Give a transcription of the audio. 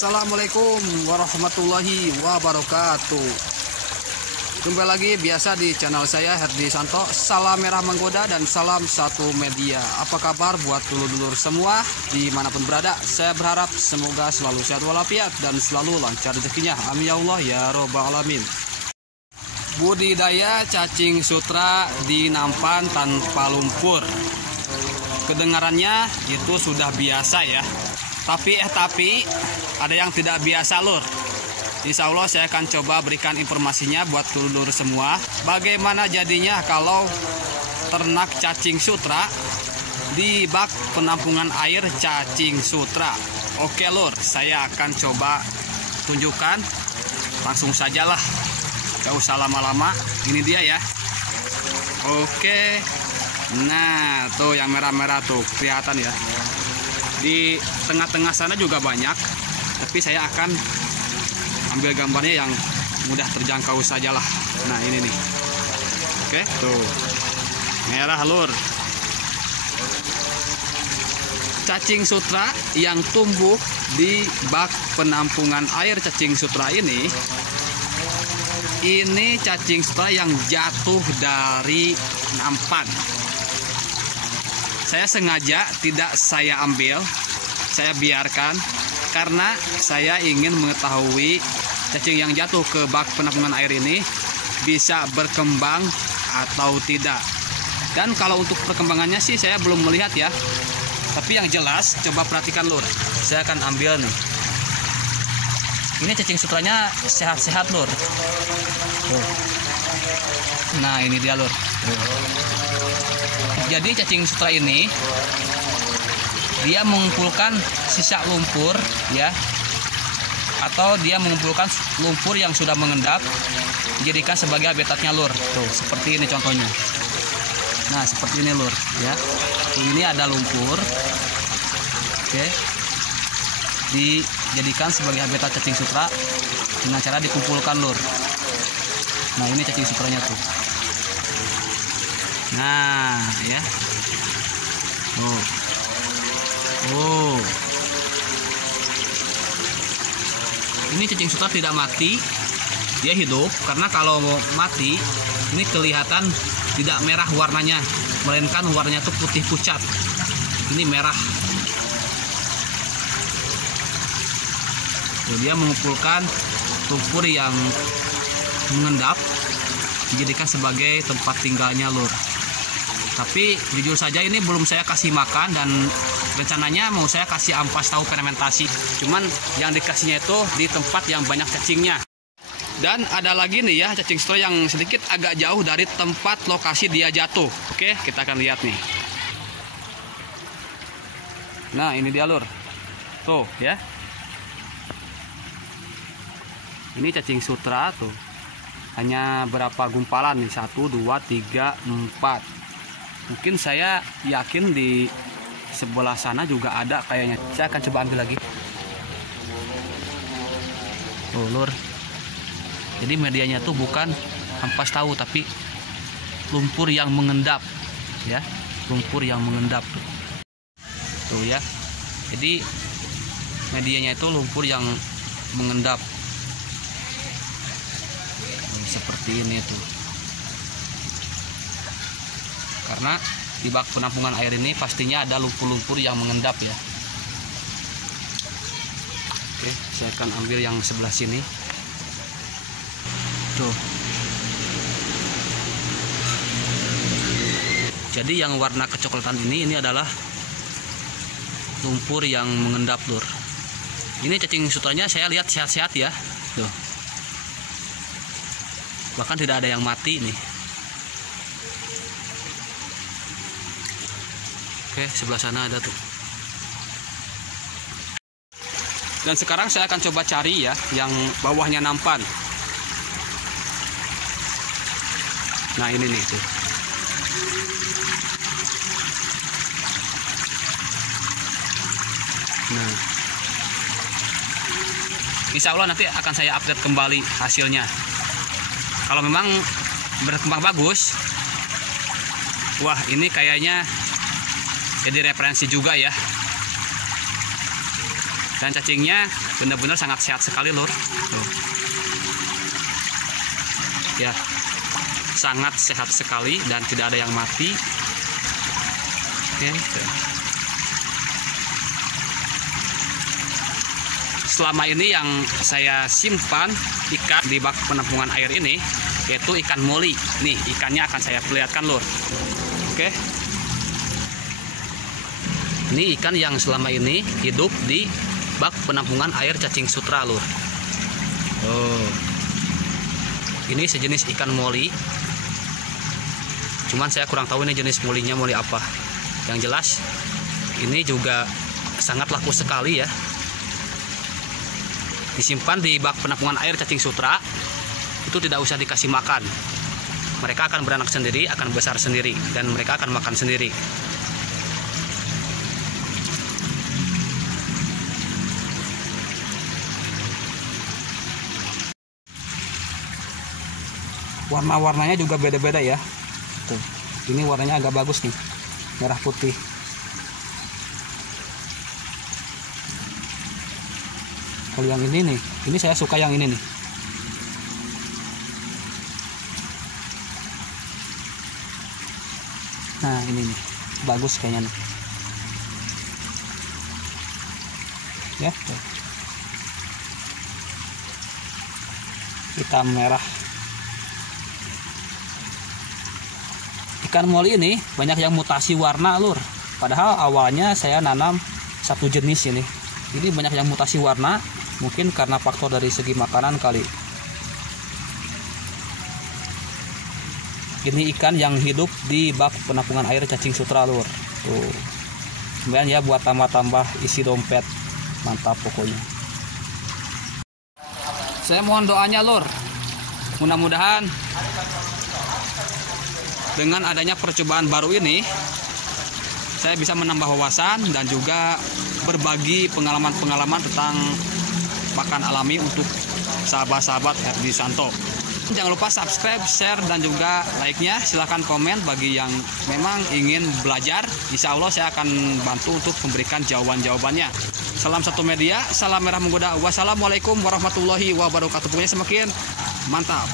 Assalamualaikum warahmatullahi wabarakatuh. Jumpa lagi biasa di channel saya Herdi Santo. Salam merah menggoda dan salam satu media. Apa kabar buat dulur-dulur semua dimanapun berada? Saya berharap semoga selalu sehat walafiat dan selalu lancar rezekinya. Amin ya Allah ya robbal alamin. Budidaya cacing sutra di nampan tanpa lumpur. Kedengarannya itu sudah biasa ya. Tapi ada yang tidak biasa lur. Insya Allah saya akan coba berikan informasinya buat dulur semua. Bagaimana jadinya kalau ternak cacing sutra di bak penampungan air cacing sutra. Oke lur, saya akan coba tunjukkan. Langsung sajalah, gak usah lama-lama. Ini dia ya. Oke. Nah tuh yang merah-merah tuh kelihatan ya. Di tengah-tengah sana juga banyak, tapi saya akan ambil gambarnya yang mudah terjangkau sajalah. Nah ini nih. Oke tuh merah lur. Cacing sutra yang tumbuh di bak penampungan air cacing sutra ini cacing sutra yang jatuh dari nampan. Saya sengaja tidak saya ambil, saya biarkan karena saya ingin mengetahui cacing yang jatuh ke bak penampungan air ini bisa berkembang atau tidak. Dan kalau untuk perkembangannya sih saya belum melihat ya. Tapi yang jelas coba perhatikan lur. Saya akan ambil nih. Ini cacing sutranya sehat-sehat lur. Nah ini dia lur. Jadi cacing sutra ini dia mengumpulkan sisa lumpur ya, atau dia mengumpulkan lumpur yang sudah mengendap dijadikan sebagai habitatnya lur. Tuh seperti ini contohnya. Nah seperti ini lur ya. Ini ada lumpur. Oke. Dijadikan sebagai habitat cacing sutra dengan cara dikumpulkan lur. Nah ini cacing sutranya tuh. Nah ya. Ini cacing sutra tidak mati, dia hidup. Karena kalau mati ini kelihatan tidak merah warnanya, melainkan warnanya tuh putih pucat. Ini merah. Tuh, dia mengumpulkan lumpur yang mengendap dijadikan sebagai tempat tinggalnya lur. Tapi jujur saja ini belum saya kasih makan dan rencananya mau saya kasih ampas tahu fermentasi. Cuman yang dikasihnya itu di tempat yang banyak cacingnya. Dan ada lagi nih ya cacing sutra yang sedikit agak jauh dari tempat lokasi dia jatuh. Oke, kita akan lihat nih. Nah ini dia lur. Tuh ya. Ini cacing sutra tuh. Hanya berapa gumpalan nih? 1, 2, 3, 4. Mungkin saya yakin di sebelah sana juga ada kayaknya. Saya akan coba ambil lagi. Tuh lur. Jadi medianya tuh bukan ampas tahu tapi lumpur yang mengendap ya. Lumpur yang mengendap tuh ya. Jadi medianya itu lumpur yang mengendap. Seperti ini tuh. Karena di bak penampungan air ini pastinya ada lumpur-lumpur yang mengendap ya. Oke, saya akan ambil yang sebelah sini. Tuh. Jadi yang warna kecoklatan ini adalah lumpur yang mengendap lur. Ini cacing sutranya saya lihat sehat-sehat ya. Tuh. Bahkan tidak ada yang mati nih. Oke, sebelah sana ada tuh. Dan sekarang saya akan coba cari ya yang bawahnya nampan. Nah ini nih tuh. Nah, insya Allah nanti akan saya update kembali hasilnya. Kalau memang berkembang bagus, wah ini kayaknya jadi referensi juga ya. Dan cacingnya benar-benar sangat sehat sekali lur. Tuh. Ya, sangat sehat sekali dan tidak ada yang mati. Oke. Selama ini yang saya simpan ikan di bak penampungan air ini yaitu ikan moli. Nih, ikannya akan saya perlihatkan lur. Oke. Ini ikan yang selama ini hidup di bak penampungan air cacing sutra lur. Oh. Ini sejenis ikan moli. Cuman saya kurang tahu ini jenis molinya moli apa. Yang jelas ini juga sangat laku sekali ya. Disimpan di bak penampungan air cacing sutra, itu tidak usah dikasih makan. Mereka akan beranak sendiri, akan besar sendiri, dan mereka akan makan sendiri. Warna-warnanya juga beda-beda ya. Tuh, ini warnanya agak bagus nih, merah putih. Kalau yang ini nih, ini saya suka yang ini nih. Nah ini nih, bagus kayaknya nih. Ya, tuh. Hitam merah. Ikan moli ini banyak yang mutasi warna lur. Padahal awalnya saya nanam satu jenis ini. Ini banyak yang mutasi warna, mungkin karena faktor dari segi makanan kali. Ini ikan yang hidup di bak penampungan air cacing sutra lur. Tuh. Kemudian ya buat tambah-tambah isi dompet. Mantap pokoknya. Saya mohon doanya lur. Mudah-mudahan dengan adanya percobaan baru ini, saya bisa menambah wawasan dan juga berbagi pengalaman-pengalaman tentang pakan alami untuk sahabat-sahabat Herdi Santo. Jangan lupa subscribe, share, dan juga like-nya. Silahkan komen bagi yang memang ingin belajar. Insya Allah saya akan bantu untuk memberikan jawaban-jawabannya. Salam satu media, salam merah menggoda. Wassalamualaikum warahmatullahi wabarakatuh. Pokoknya semakin mantap.